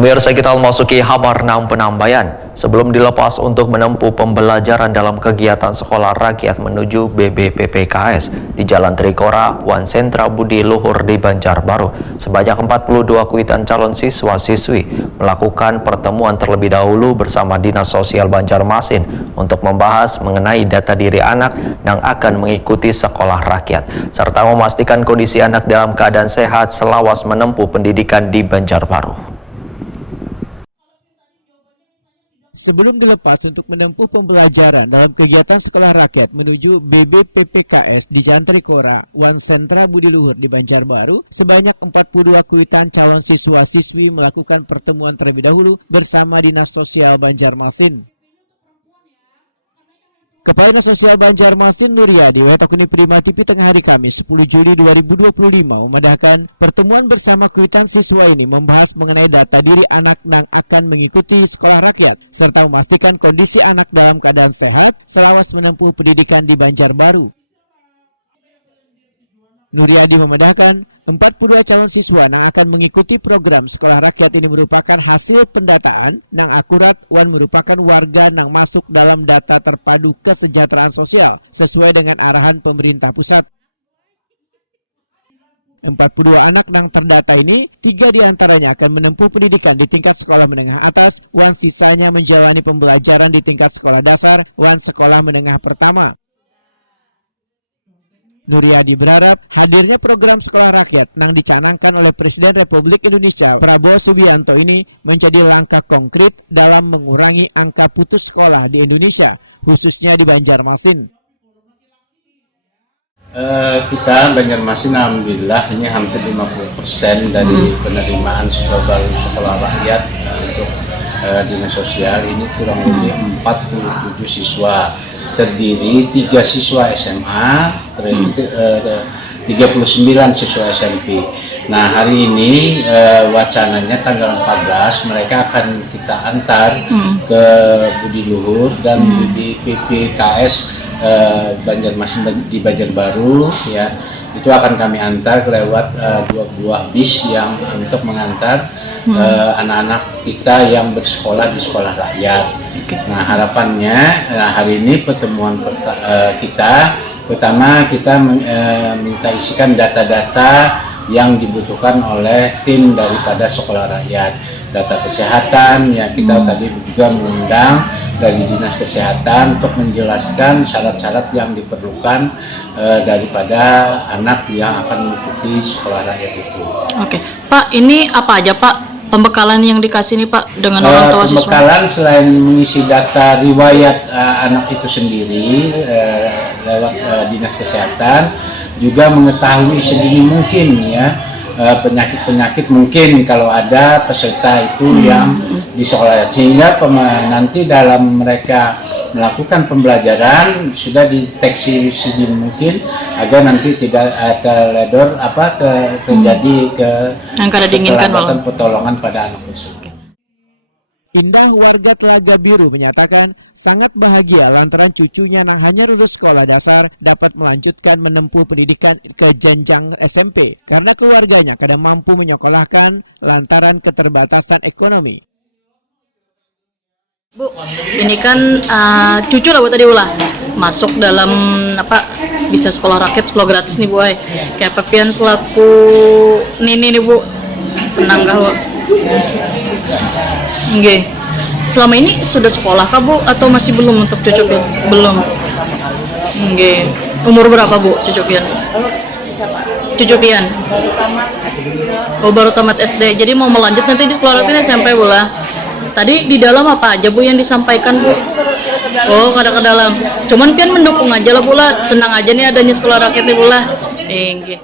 Pemirsa, kita memasuki kabar 6 penambahan. Sebelum dilepas untuk menempuh pembelajaran dalam kegiatan sekolah rakyat menuju BBPPKS di Jalan Trikora, Wan Sentra Budi Luhur di Banjarbaru, sebanyak 42 kuitan calon siswa-siswi melakukan pertemuan terlebih dahulu bersama Dinas Sosial Banjarmasin untuk membahas mengenai data diri anak yang akan mengikuti sekolah rakyat, serta memastikan kondisi anak dalam keadaan sehat selawas menempuh pendidikan di Banjarbaru. Sebelum dilepas untuk menempuh pembelajaran dalam kegiatan sekolah rakyat menuju BBPPKS di Jalan Trikora, Wan Sentra Budi Luhur di Banjarbaru, sebanyak 42 kuitan calon siswa-siswi melakukan pertemuan terlebih dahulu bersama Dinas Sosial Banjarmasin. Kepala Dinas Sosial Banjarmasin Nuryadi Wetokuni Prima TV tengah hari Kamis 10 Juli 2025 memandahkan pertemuan bersama kuitan siswa ini membahas mengenai data diri anak yang akan mengikuti sekolah rakyat serta memastikan kondisi anak dalam keadaan sehat selawas menempuh pendidikan di Banjarbaru. Nuryadi memandahkan 42 calon siswa yang akan mengikuti program sekolah rakyat ini merupakan hasil pendataan yang akurat dan merupakan warga yang masuk dalam data terpadu kesejahteraan sosial sesuai dengan arahan pemerintah pusat. 42 anak yang terdata ini, 3 diantaranya akan menempuh pendidikan di tingkat sekolah menengah atas, dan sisanya menjalani pembelajaran di tingkat sekolah dasar dan sekolah menengah pertama. Nuryadi berharap hadirnya program sekolah rakyat yang dicanangkan oleh Presiden Republik Indonesia Prabowo Subianto ini menjadi langkah konkret dalam mengurangi angka putus sekolah di Indonesia, khususnya di Banjarmasin. Kita Banjarmasin alhamdulillah ini hampir 50% dari penerimaan siswa baru sekolah rakyat untuk Dinas Sosial ini kurang lebih 47 siswa, terdiri 3 siswa SMA, 39 siswa SMP. Nah, hari ini wacananya tanggal 14 mereka akan kita antar ke Budi Luhur dan di PPKS Banjarmasin di Banjarbaru, ya. Itu akan kami antar lewat 2 buah bis yang untuk mengantar anak-anak kita yang bersekolah di sekolah rakyat. Nah, harapannya hari ini pertemuan kita pertama kita minta isikan data-data yang dibutuhkan oleh tim daripada sekolah rakyat, data kesehatan, ya. Kita tadi juga mengundang dari Dinas Kesehatan untuk menjelaskan syarat-syarat yang diperlukan daripada anak yang akan mengikuti sekolah rakyat itu. Oke, Pak, ini apa aja Pak pembekalan yang dikasih nih Pak dengan orang tua siswa? Pembekalan selain mengisi data riwayat anak itu sendiri lewat Dinas Kesehatan, juga mengetahui sedini mungkin, ya, penyakit-penyakit mungkin kalau ada peserta itu yang di sekolah, sehingga nanti dalam mereka melakukan pembelajaran sudah deteksi sedini mungkin agar nanti tidak teledor terjadi keterlambatan pertolongan pada anak tersebut. Indah warga Telaga Biru menyatakan sangat bahagia lantaran cucunya yang hanya lulus sekolah dasar dapat melanjutkan menempuh pendidikan ke jenjang SMP karena keluarganya kadang mampu menyekolahkan lantaran keterbatasan ekonomi. Bu, ini kan cucu lah Bu tadi ulah masuk dalam bisa sekolah rakyat, sekolah gratis nih Bu. Kayak Pepian selaku Nini nih Bu, senang kah Bu? Nggih. Selama ini sudah sekolah kah Bu atau masih belum untuk cucu Bu? Belum. Nggih. Umur berapa Bu cucu pian? Cucu pian? Baru tamat SD. Oh, baru tamat SD. Jadi mau melanjut nanti di sekolah rakyat SMP Bu lah. Tadi di dalam apa aja Bu yang disampaikan Bu? Oh, kada ke dalam. Cuman pian mendukung aja lah Bu lah. Senang aja nih adanya sekolah rakyat nih Bu lah. Nggih.